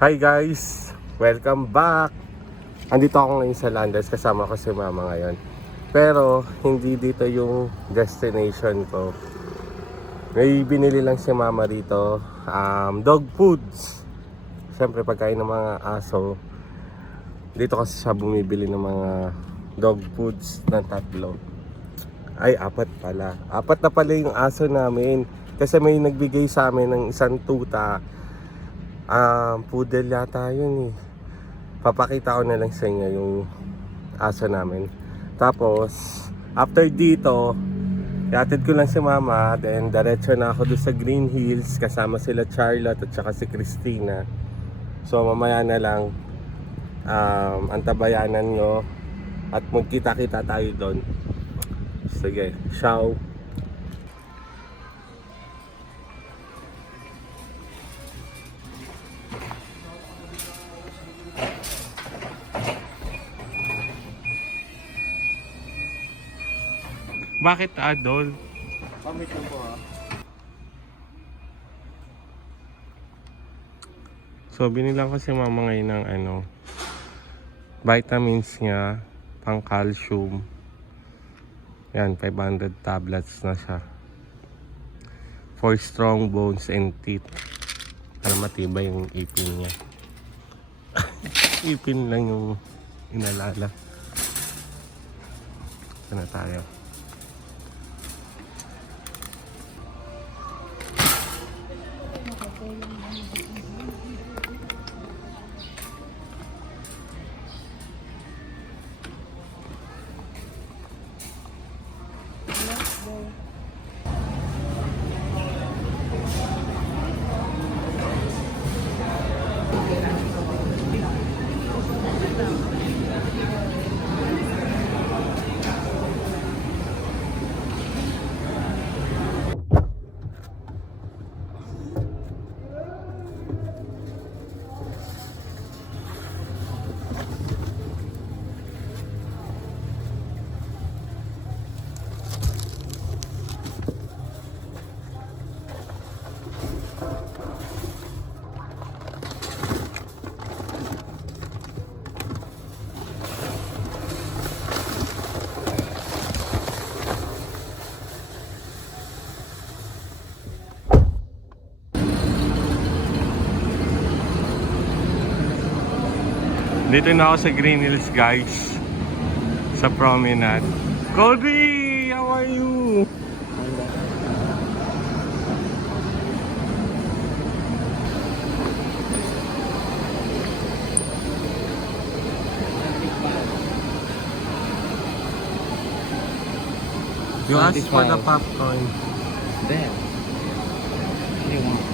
Hi guys! Welcome back! Andito ako ngayon sa Landers, kasama ko si Mama ngayon. Pero hindi dito yung destination ko. May binili lang si Mama rito, dog foods. Siyempre pagkain ng mga aso. Dito kasi siya bumibili ng mga dog foods ng 3. Ay, 4 pala. 4 na pala yung aso namin. Kasi may nagbigay sa amin ng isang tuta. Poodle yata yun eh. Papakita ko na lang sa inyo yung aso namin. Tapos after dito, iatid ko lang si Mama. Then diretso na ako doon sa Green Hills. Kasama sila Charlotte at saka si Christina. So mamaya na lang antabayanan nyo at magkita-kita tayo doon. Sige, ciao. Bakit adol? Pamit lang po ha. So binilang ko si Mama ngayon ng vitamins niya, pang calcium. Yan, 500 tablets na siya. For strong bones and teeth. Para matibay yung ipin niya. Ipin lang yung inalala. Ito na tayo. Dito na ako sa Green Hills guys. Sa promenade. Cody! How are you? You asked for the popcorn. There. What do you want?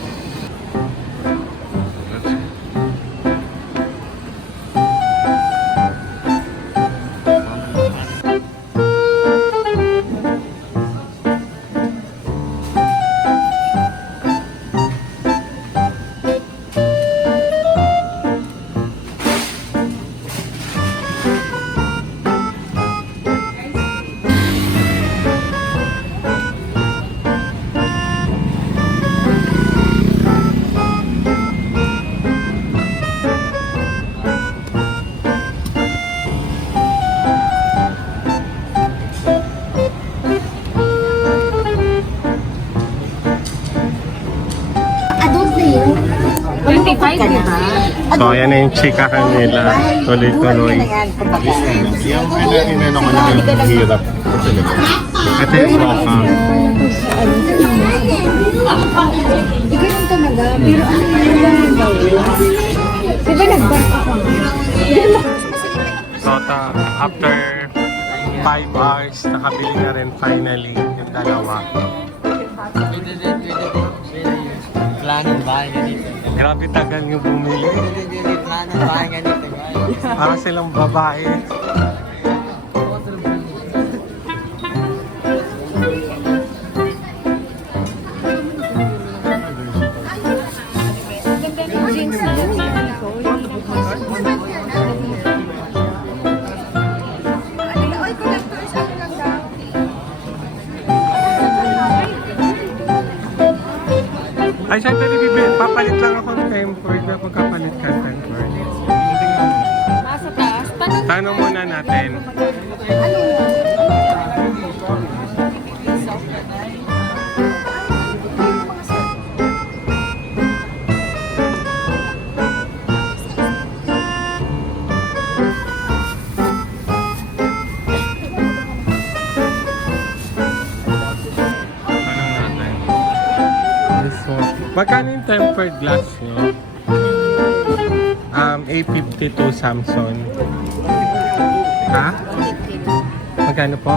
So ayan na yung chikahan nila. Tuloy-tuloy. Yung inano ko na yung hirap. Ito yung sofa. Ganun talaga, pero ano yung gawin? Diba nag-back ako? So after 5 hours, nakabili na rin finally yung dalawa. Planong bahay ganito. Grabe tagal yung bumili. Planong bahay ganito. Para silang babae. Ay, siyempre, papalit lang ako ng tempered na pagkapalit ka tempered. Nasa taas. Tanong muna natin. Tanong natin. This one. Magkano yung tempered glass nyo? A52 Samsung. Ha? Magkano po?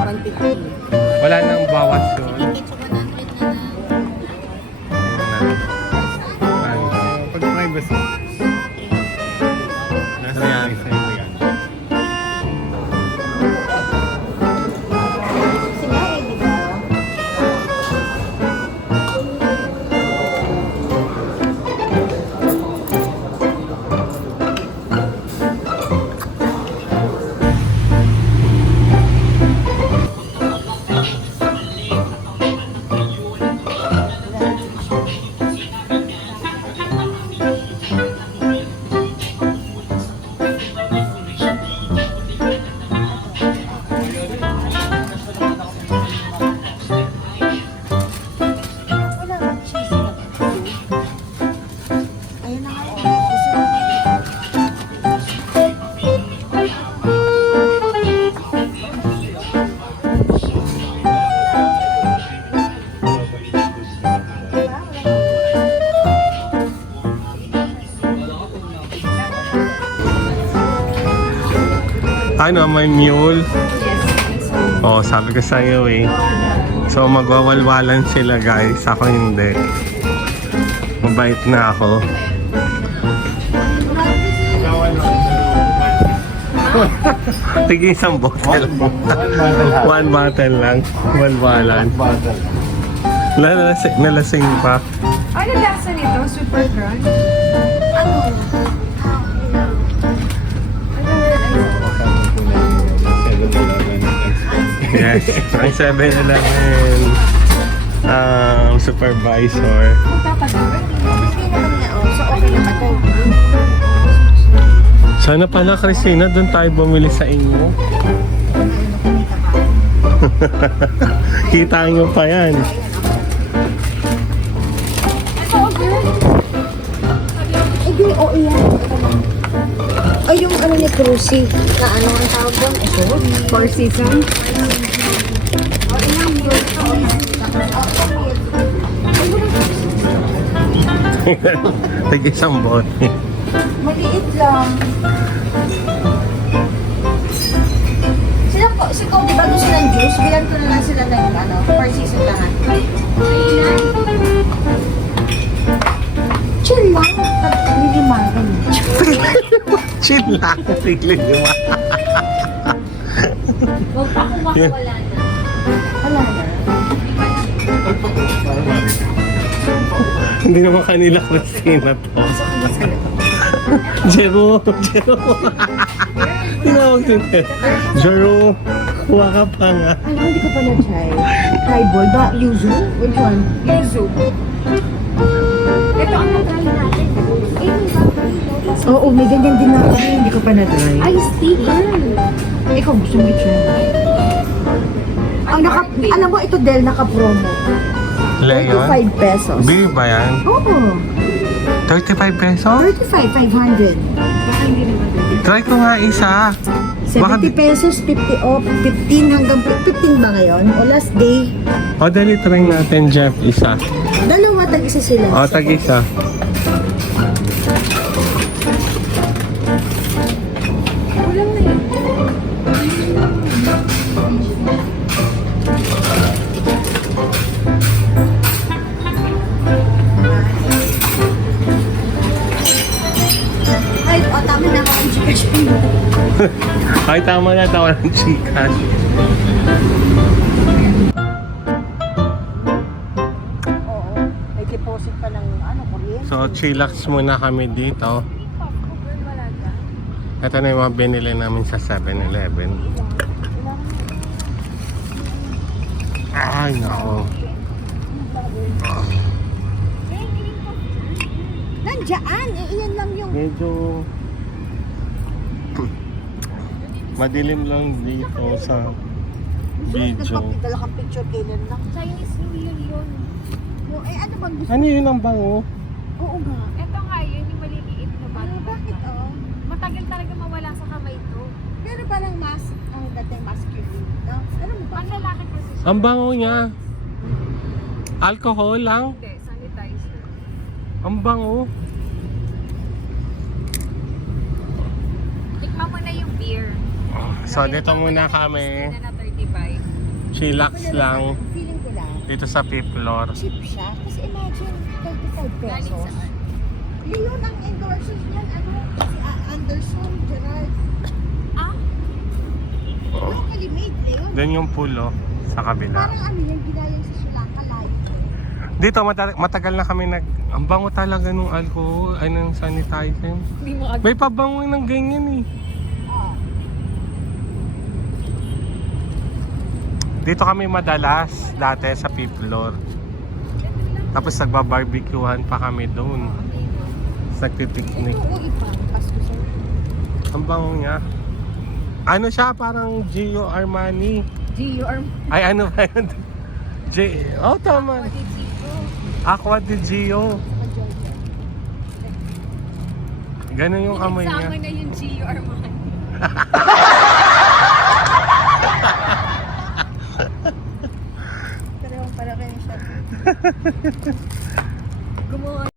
Wala nang bawas yun. Pag privacy. Nasa Ayan. isa ito yan. Ano, may mule? Oh, sabi ko sa'yo eh. So, magwawalwalan sila guys. Ako hindi. Mabait na ako. Tigil isang bottle. One bottle lang. Walwalan. Nalasing pa. Ano lasa nito? Super crunch? Yes, ang 7-Eleven supervisor. Magpapadawin. Hindi naman na, oh. So, okay naman to. Sana pala, Christina, doon tayo bumili sa inyo. Kita nyo pa yan. Hindi, oo yan. Ay, yung ano ni Cruzy. Na ano ang tawag doon? Ito? Four Seasons? Tig isang bote. Maliit lang. Sila po, si Cody ba gusto ng juice? Bilang ko na lang sila ng ano, Four Seasons lahat. Chill lang. Nilimagan. Chill lang. Tigil nyo. Huwag pa kumakuha na. Wala na. Hindi naman kanila, Christina, to. Jero. Tinawag din. Jero, kuha ka pa nga. Alam, hindi ko pa na-try. Highball ba? Yuzu? Which one? Yuzu. Ito ang na-try natin. Oo, may ganyan din na kami. Hindi ko pa na-try. Ay, sticker. Ikaw, gusto mo i-try? Ang alam mo, ito Del, naka-promo. Leon? 35 pesos. Bili ba yan? Oo. 35 pesos? 35, 500. Baka hindi naman. Try ko nga isa. 70 pesos, 50 off, 15 hanggang 15 ba ngayon? O last day? O, dali, try natin, Jeff, isa. Dalawa, tag-isa sila. O, tag-isa. Kulang na yun. Ay, o, tama na ako ang Gcash mo. Ay, tama na, tawa ng chikas. Oo, may deposit pa ng ano, kuryente. So, chillax muna kami dito. Ito na yung mga binili namin sa 7-Eleven. Ay, nako. Nandiyan, iyan lang yung... Medyo madilim lang dito sa video. Nagpapidala kang picture kailan lang. Chinese New Year yun. Yung, ano bang gusto? Ano yun ang bango? Oo nga. Ito nga yun, yung maliliit na bag. Bakit Matagal talaga mawala sa kamay to. Pero parang ang dating masculine. No? Ano mo ba? Panlalaki kasi siya. Ang bango niya. Alcohol lang. Hindi, sanitizer. Ang bango. Tikman mo na yung beer. So dito muna kami. Na 35. Chillax lang Feeling ko lang. dito sa fifth floor. Cheap siya. Kasi imagine, 35 Galing pesos. saan? Yun ang endorses niyan. Ano? Si Anderson, Gerard. Ah? Locally made na yun. Doon yung pool oh, sa kabila. Parang ano yan, ginayang sa Sri Lanka live. Dito matagal na kami ang bango talaga nung alcohol, ay ng sanitizer. Hindi mo May pabango ng ganyan eh. Oh. Dito kami madalas dati sa fifth floor. Tapos nagba-barbecuehan pa kami doon. Nagpipiknik. Ito, uwi pa. Pasko sa... Ang bango niya. Ano siya, parang Gio Armani. GUR. Ay ano ba yun? Oh tama. Aqua di Gio. Ganun yung amoy niya. na yung GUR man. Parehong para kayo siya. Gumawa